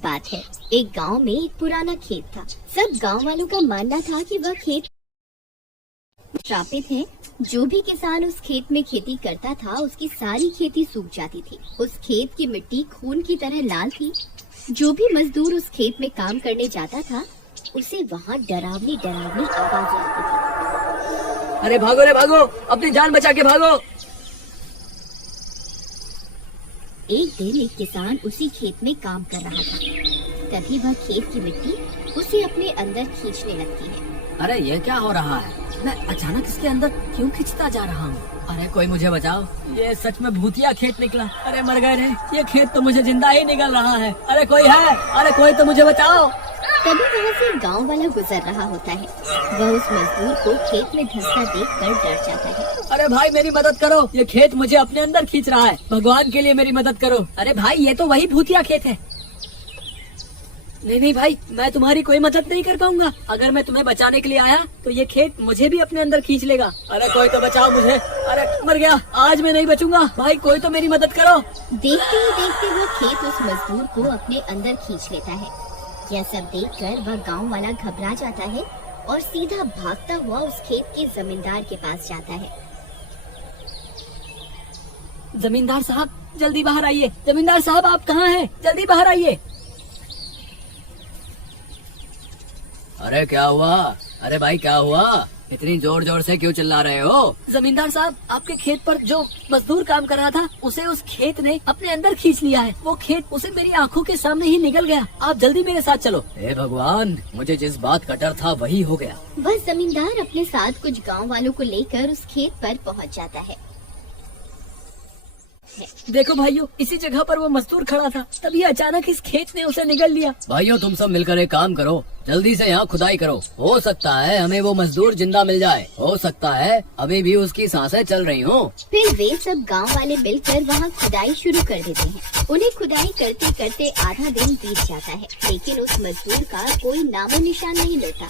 बात है। एक गांव में एक पुराना खेत था। सब गांव वालों का मानना था कि वह खेत श्रापित है। जो भी किसान उस खेत में खेती करता था उसकी सारी खेती सूख जाती थी। उस खेत की मिट्टी खून की तरह लाल थी। जो भी मजदूर उस खेत में काम करने जाता था उसे वहाँ डरावनी डरावनी आवाजें आती थी। अरे भागो रे भागो, अपनी जान बचा के भागो। एक दिन एक किसान उसी खेत में काम कर रहा था। तभी वह खेत की मिट्टी उसे अपने अंदर खींचने लगती है। अरे ये क्या हो रहा है? मैं अचानक इसके अंदर क्यों खिंचता जा रहा हूँ? अरे कोई मुझे बचाओ, ये सच में भूतिया खेत निकला। अरे मर गए रे, ये खेत तो मुझे जिंदा ही निकल रहा है। अरे कोई है? अरे कोई तो मुझे बचाओ। तभी वहाँ से एक गाँव वाला गुजर रहा होता है। वह उस मजदूर को खेत में धंसता देखकर डर जाता है। अरे भाई मेरी मदद करो, ये खेत मुझे अपने अंदर खींच रहा है। भगवान के लिए मेरी मदद करो। अरे भाई ये तो वही भूतिया खेत है। नहीं भाई, मैं तुम्हारी कोई मदद नहीं कर पाऊंगा। अगर मैं तुम्हें बचाने के लिए आया तो ये खेत मुझे भी अपने अंदर खींच लेगा। अरे कोई तो बचाओ मुझे। अरे मर गया, आज मैं नहीं बचूंगा। भाई कोई तो मेरी मदद करो। देखते ही देखते वह खेत उस मजदूर को अपने अंदर खींच लेता है। यह सब देखकर वह गांव वाला घबरा जाता है और सीधा भागता हुआ उस खेत के जमींदार के पास जाता है। जमींदार साहब जल्दी बाहर आइए। जमींदार साहब आप कहाँ हैं? जल्दी बाहर आइए। अरे क्या हुआ? अरे भाई क्या हुआ? इतनी जोर जोर से क्यों चिल्ला रहे हो? जमींदार साहब आपके खेत पर जो मजदूर काम कर रहा था उसे उस खेत ने अपने अंदर खींच लिया है। वो खेत उसे मेरी आंखों के सामने ही निकल गया। आप जल्दी मेरे साथ चलो। हे भगवान, मुझे जिस बात का डर था वही हो गया। वह जमींदार अपने साथ कुछ गांव वालों को लेकर उस खेत पर पहुंच जाता है। देखो भाइयों, इसी जगह पर वो मजदूर खड़ा था। तभी अचानक इस खेत ने उसे निगल लिया। भाइयों तुम सब मिलकर एक काम करो, जल्दी से यहाँ खुदाई करो। हो सकता है हमें वो मजदूर जिंदा मिल जाए। हो सकता है अभी भी उसकी सांसें चल रही हों। फिर वे सब गांव वाले मिलकर वहाँ खुदाई शुरू कर देते हैं। उन्हें खुदाई करते करते आधा दिन बीत जाता है, लेकिन उस मजदूर का कोई नामो निशान नहीं मिलता।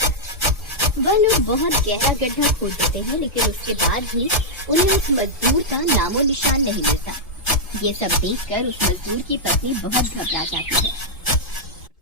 वह लोग बहुत गहरा गड्ढा खोद देते हैं, लेकिन उसके बाद भी उन्हें उस मजदूर का नामो निशान नहीं मिलता। ये सब देखकर उस मजदूर की पत्नी बहुत घबरा जाती है।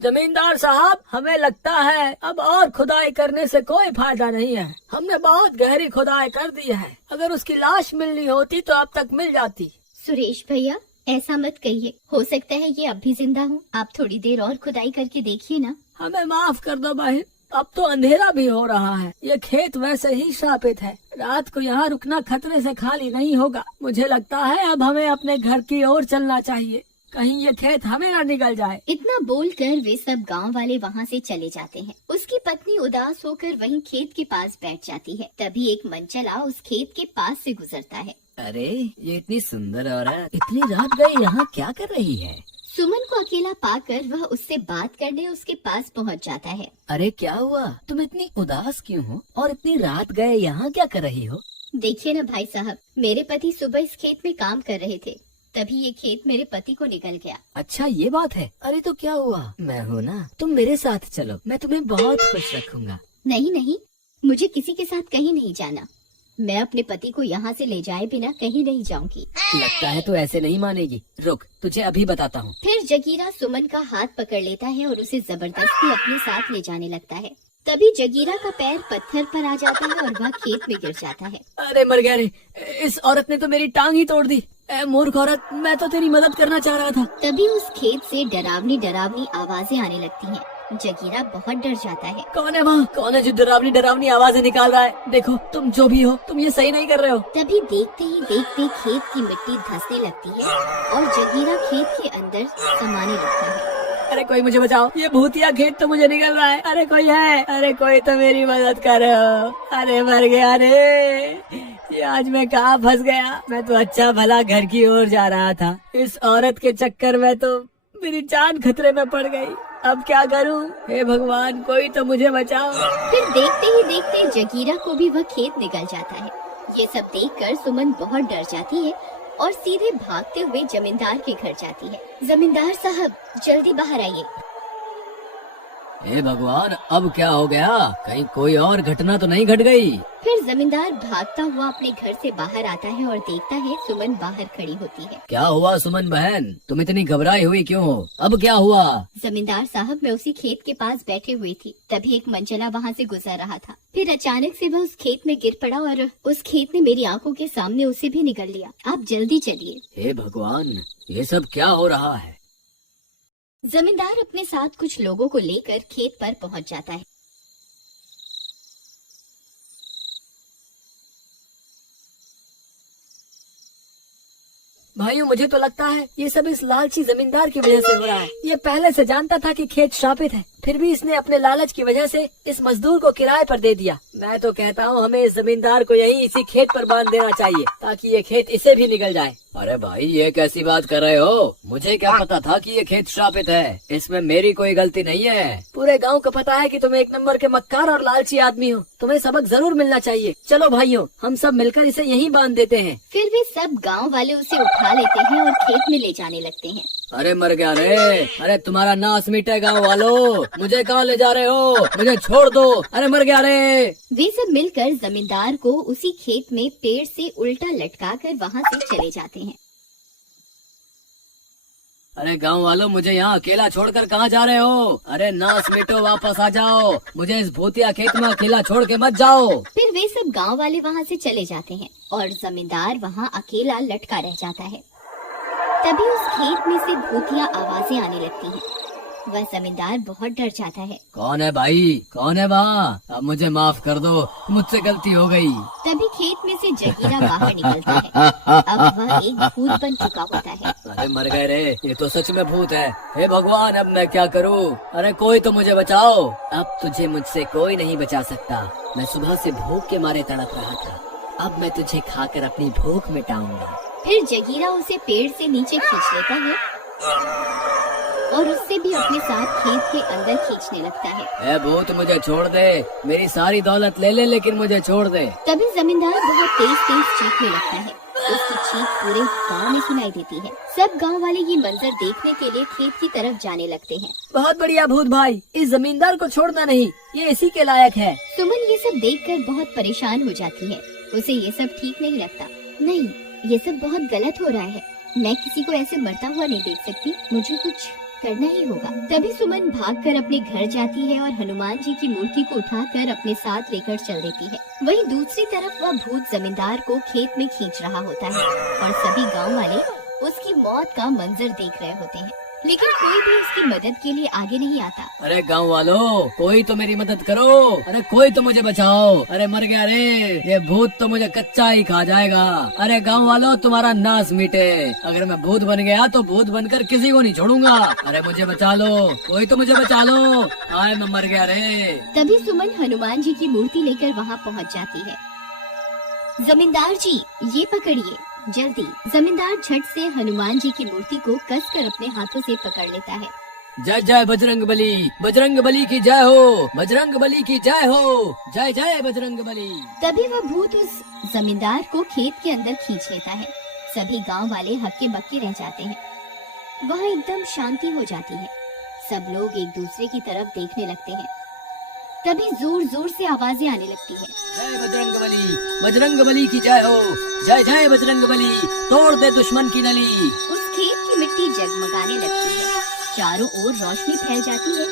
जमींदार साहब हमें लगता है अब और खुदाई करने से कोई फायदा नहीं है। हमने बहुत गहरी खुदाई कर दी है। अगर उसकी लाश मिलनी होती तो अब तक मिल जाती। सुरेश भैया ऐसा मत कहिए, हो सकता है ये अब भी जिंदा हो। आप थोड़ी देर और खुदाई करके देखिए ना। हमें माफ कर दो बहन, अब तो अंधेरा भी हो रहा है। ये खेत वैसे ही श्रापित है। रात को यहाँ रुकना खतरे से खाली नहीं होगा। मुझे लगता है अब हमें अपने घर की ओर चलना चाहिए, कहीं ये खेत हमें न निगल जाए। इतना बोलकर वे सब गांव वाले वहाँ से चले जाते हैं। उसकी पत्नी उदास होकर वहीं खेत के पास बैठ जाती है। तभी एक मनचला उस खेत के पास से गुजरता है। अरे ये इतनी सुंदर औरत इतनी रात गई यहाँ क्या कर रही है? सुमन को अकेला पाकर वह उससे बात करने उसके पास पहुंच जाता है। अरे क्या हुआ? तुम इतनी उदास क्यों हो और इतनी रात गए यहाँ क्या कर रही हो? देखिए ना भाई साहब, मेरे पति सुबह इस खेत में काम कर रहे थे, तभी ये खेत मेरे पति को निकल गया। अच्छा ये बात है। अरे तो क्या हुआ? मैं हूँ ना, तुम मेरे साथ चलो, मैं तुम्हें बहुत खुश रखूंगा। नहीं नहीं, मुझे किसी के साथ कहीं नहीं जाना। मैं अपने पति को यहाँ से ले जाए बिना कहीं नहीं जाऊंगी। लगता है तू ऐसे नहीं मानेगी। रुक, तुझे अभी बताता हूँ। फिर जगीरा सुमन का हाथ पकड़ लेता है और उसे जबरदस्ती अपने साथ ले जाने लगता है। तभी जगीरा का पैर पत्थर पर आ जाता है और वह खेत में गिर जाता है। अरे मर गया रे, इस औरत ने तो मेरी टांग ही तोड़ दी। ए मूर्ख औरत, मैं तो तेरी मदद करना चाह रहा था। तभी उस खेत से डरावनी डरावनी आवाजें आने लगती हैं। जगीरा बहुत डर जाता है। कौन है वहाँ? कौन है जो डरावनी डरावनी आवाजें निकाल रहा है? देखो तुम जो भी हो, तुम ये सही नहीं कर रहे हो। तभी देखते ही देखते खेत की मिट्टी धंसने लगती है और जगीरा खेत के अंदर समाने लगता है। अरे कोई मुझे बचाओ, ये भूतिया खेत तो मुझे निकल रहा है। अरे कोई है? अरे कोई तो मेरी मदद करो। अरे मर गया रे, ये आज मैं कहाँ फंस गया। मैं तो अच्छा भला घर की ओर जा रहा था, इस औरत के चक्कर में तो मेरी जान खतरे में पड़ गई। अब क्या करूं? हे भगवान, कोई तो मुझे बचाओ। फिर देखते ही देखते जगीरा को भी वह खेत निकल जाता है। ये सब देखकर सुमन बहुत डर जाती है और सीधे भागते हुए जमींदार के घर जाती है। जमींदार साहब जल्दी बाहर आइए। हे भगवान, अब क्या हो गया? कहीं कोई और घटना तो नहीं घट गई? फिर जमींदार भागता हुआ अपने घर से बाहर आता है और देखता है सुमन बाहर खड़ी होती है। क्या हुआ सुमन बहन, तुम इतनी घबराई हुई क्यों हो? अब क्या हुआ? जमींदार साहब, मैं उसी खेत के पास बैठे हुई थी, तभी एक मंचला वहाँ से गुजर रहा था। फिर अचानक से वह उस खेत में गिर पड़ा और उस खेत ने मेरी आंखों के सामने उसे भी निगल लिया। आप जल्दी चलिए। हे भगवान, ये सब क्या हो रहा है? जमींदार अपने साथ कुछ लोगों को लेकर खेत पर पहुंच जाता है। भाइयों, मुझे तो लगता है ये सब इस लालची जमींदार की वजह से हो रहा है। ये पहले से जानता था कि खेत श्रापित है, फिर भी इसने अपने लालच की वजह से इस मजदूर को किराए पर दे दिया। मैं तो कहता हूँ हमें इस जमींदार को यहीं इसी खेत पर बांध देना चाहिए, ताकि ये खेत इसे भी निगल जाए। अरे भाई, ये कैसी बात कर रहे हो? मुझे क्या पता था कि ये खेत श्रापित है? इसमें मेरी कोई गलती नहीं है। पूरे गांव को पता है कि तुम एक नंबर के मक्कार और लालची आदमी हो। तुम्हें सबक जरूर मिलना चाहिए। चलो भाइयों, हम सब मिलकर इसे यहीं बांध देते हैं। फिर भी सब गांव वाले उसे उठा लेते हैं और खेत में ले जाने लगते हैं। अरे मर गया रे! अरे तुम्हारा नाश मिटे गाँव वालों, मुझे कहाँ ले जा रहे हो? मुझे छोड़ दो! अरे मर गया रे! वे सब मिलकर जमींदार को उसी खेत में पेड़ से उल्टा लटकाकर वहाँ से चले जाते हैं। अरे गांव वालों, मुझे यहाँ अकेला छोड़कर कहाँ जा रहे हो? अरे नाश मिटो, वापस आ जाओ। मुझे इस भूतिया खेत में अकेला छोड़ के मत जाओ। फिर वे सब गांव वाले वहाँ से चले जाते हैं और जमींदार वहाँ अकेला लटका रह जाता है। तभी उस खेत में से भूतिया आवाजें आने लगती हैं। वह जमींदार बहुत डर जाता है। कौन है भाई? कौन है वहाँ? अब मुझे माफ कर दो, मुझसे गलती हो गई। तभी खेत में से जगीरा बाहर निकलता है। अब वह एक भूत बन चुका होता है। अरे मर गए रे, ये तो सच में भूत है। हे भगवान, अब मैं क्या करूँ? अरे कोई तो मुझे बचाओ। अब तुझे मुझसे कोई नहीं बचा सकता। मैं सुबह से भूख के मारे तड़प रहा था, अब मैं तुझे खाकर अपनी भूख मिटाऊंगा। फिर जगीरा उसे पेड़ से नीचे खींच लेता है और उससे भी अपने साथ खेत के अंदर खींचने लगता है। ए भूत, मुझे छोड़ दे। मेरी सारी दौलत ले ले, लेकिन मुझे छोड़ दे। तभी जमींदार बहुत तेज तेज चीखने लगता है। उसकी चीख पूरे गांव में सुनाई देती है। सब गांव वाले ये मंजर देखने के लिए खेत की तरफ जाने लगते हैं। बहुत बढ़िया भूत भाई, इस जमींदार को छोड़ना नहीं, ये इसी के लायक है। सुमन ये सब देखकर बहुत परेशान हो जाती है। उसे ये सब ठीक नहीं लगता। नहीं, ये सब बहुत गलत हो रहा है। मैं किसी को ऐसे मरता हुआ नहीं देख सकती। मुझे कुछ करना ही होगा। तभी सुमन भागकर अपने घर जाती है और हनुमान जी की मूर्ति को उठाकर अपने साथ लेकर चल देती है। वहीं दूसरी तरफ वह भूत जमींदार को खेत में खींच रहा होता है और सभी गांव वाले उसकी मौत का मंजर देख रहे होते हैं, लेकिन कोई भी उसकी मदद के लिए आगे नहीं आता। अरे गांव वालों, कोई तो मेरी मदद करो। अरे कोई तो मुझे बचाओ। अरे मर गया रे, ये भूत तो मुझे कच्चा ही खा जाएगा। अरे गांव वालों, तुम्हारा नाश मिटे। अगर मैं भूत बन गया तो भूत बनकर किसी को नहीं छोड़ूंगा। अरे मुझे बचा लो, कोई तो मुझे बचा लो। आए, मैं मर गया रे। तभी सुमन हनुमान जी की मूर्ति लेकर वहाँ पहुँच जाती है। जमींदार जी, ये पकड़िए जल्दी। जमींदार झट से हनुमान जी की मूर्ति को कसकर अपने हाथों से पकड़ लेता है। जय जय बजरंग बली, बजरंग बली की जय हो, बजरंग बली की जय हो, जय जय बजरंग बली। तभी वह भूत उस जमींदार को खेत के अंदर खींच लेता है। सभी गांव वाले हक्के बक्के रह जाते हैं। वहाँ एकदम शांति हो जाती है। सब लोग एक दूसरे की तरफ देखने लगते हैं। तभी जोर जोर से आवाजें आने लगती है। जय बजरंग बली, बजरंग बली की जय हो, जय जय बजरंग बली, तोड़ दे दुश्मन की नली। उस खेत की मिट्टी जगमगाने लगती है, चारों ओर रोशनी फैल जाती है।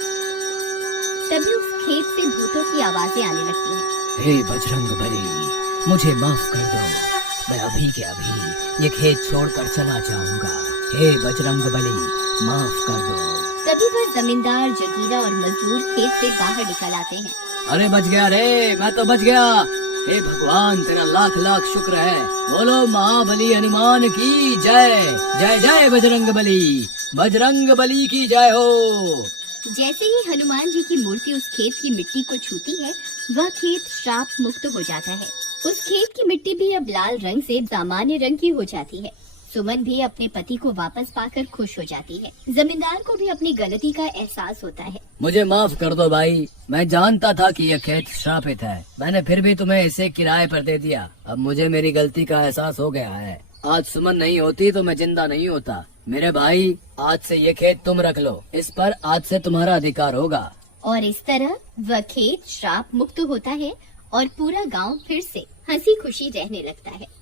तभी उस खेत से भूतों की आवाजें आने लगती हैं। हे बजरंग बली, मुझे माफ कर दो। मैं अभी के अभी ये खेत छोड़कर चला जाऊंगा। हे बजरंग बली, माफ कर दो। तभी वह जमींदार, जगीरा और मजदूर खेत से बाहर निकल आते हैं। अरे बच गया रे, मैं तो बच गया। हे भगवान, तेरा लाख लाख शुक्र है। बोलो महाबली हनुमान की जय। जय जय बजरंग बली, बजरंग बली की जय हो। जैसे ही हनुमान जी की मूर्ति उस खेत की मिट्टी को छूती है, वह खेत श्राप मुक्त हो जाता है। उस खेत की मिट्टी भी अब लाल रंग से सामान्य रंग की हो जाती है। सुमन भी अपने पति को वापस पाकर खुश हो जाती है। जमींदार को भी अपनी गलती का एहसास होता है। मुझे माफ कर दो भाई, मैं जानता था कि यह खेत श्रापित है। मैंने फिर भी तुम्हें इसे किराए पर दे दिया। अब मुझे मेरी गलती का एहसास हो गया है। आज सुमन नहीं होती तो मैं जिंदा नहीं होता। मेरे भाई, आज से ये खेत तुम रख लो। इस पर आज से तुम्हारा अधिकार होगा। और इस तरह वह खेत श्राप मुक्त होता है और पूरा गांव फिर से हंसी खुशी रहने लगता है।